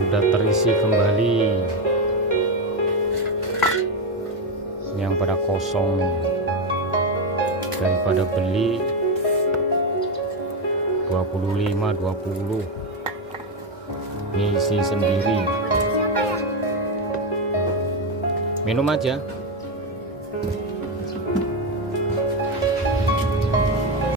sudah terisi kembali. Ini yang pada kosong nih, daripada beli 25-20 ini isi sendiri. Minum aja.